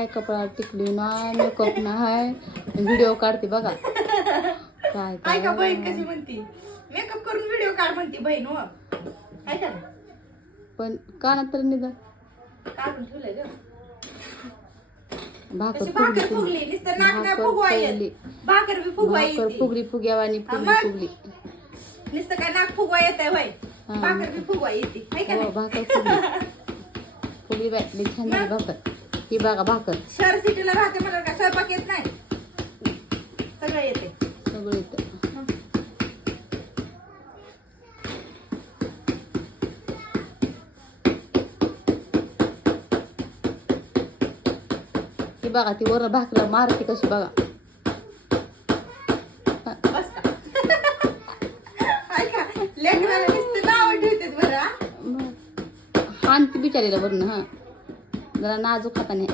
नाही, कपडा टिकली नाही, मेकअप नाही, व्हिडिओ काढते बघा काय ऐका बहीण कशी म्हणती, मेकअप करून व्हिडिओ काढ म्हणती बहीण हो. ऐका ना, पण कानात तर निघा काढून ठेवलंय ग. भाकर भाकर फुगली, नुसतं नाक नाही फुगवा येत, भाकर बी फुगवा भाकर येते. फुगली फुग्यावानी फुगली फुगली नुसतं काय नाक फुगवा येत आहे होय, भाकर बी फुगवा येते. ऐका हो ना, भाकर फुगली फुगली बाय लई छान झाली भाकर. ही बघा भाकर शहर सिटीला राहते मला काय स्वयंपाक येत नाही, सगळं येते. सगळं येतं. ही बघा ती वरण भाकऱ्या मारते कशी बघा. बस का? ऐका, लेकराला नुसतं नाव ठेवतात बरं. हान ती बिचारीला वरण हा जरा नाजूक हाताने